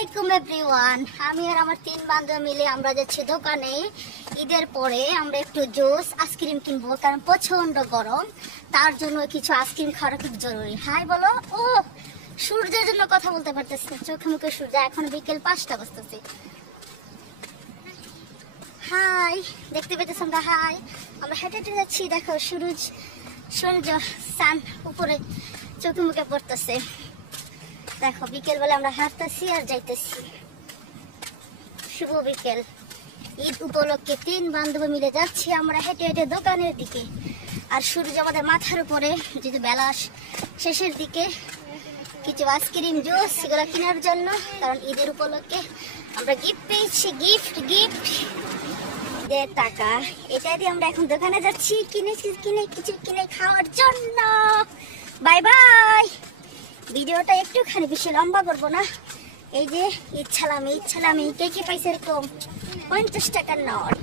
আলাইকুম এভরিওয়ান। আমি আর আমার 3 বান্ধবী মিলে আমরা যাচ্ছি দোকানে। ঈদের পরে আমরা একটু জুস আইসক্রিম কিনবো, কারণ প্রচন্ড গরম। তার জন্য কিছু আইসক্রিম খাওয়া খুব জরুরি। হাই বলো। ও সূর্যের জন্য কথা বলতে পারতেছি না, চোখে মুখে সূর্য। এখন বিকেল 5টা বাজতেছে। হাই, দেখতে পেতেছ আমরা? হাই, আমরা হেঁটে হেঁটে যাচ্ছি। দেখো সূর্য সান উপরে চোখে মুখে পড়তেছে। দেখো বিকেল বেলা আমরা হাঁটতেছি আর যাইতেছি। শুভ বিকেল। ঈদ উপলক্ষে 3 বান্ধবী মিলে যাচ্ছি আমরা হেঁটে হেঁটে দোকানের দিকে। আর সূর্য আমাদের মাথার উপরে, যদি বেলা শেষের দিকে কিছু আইসক্রিম জুস এগুলো কেনার জন্য, কারণ ঈদের উপলক্ষে আমরা গিফট পেয়েছি। গিফট ঈদের টাকা, এটা দিয়ে আমরা এখন দোকানে যাচ্ছি কিছু কিনে খাওয়ার জন্য। Bye bye. ভিডিওটা একটুখানি বেশি লম্বা করবো না। এই যে ইচ্ছালামি কে পাইছে এরকম 50 টাকার নোট।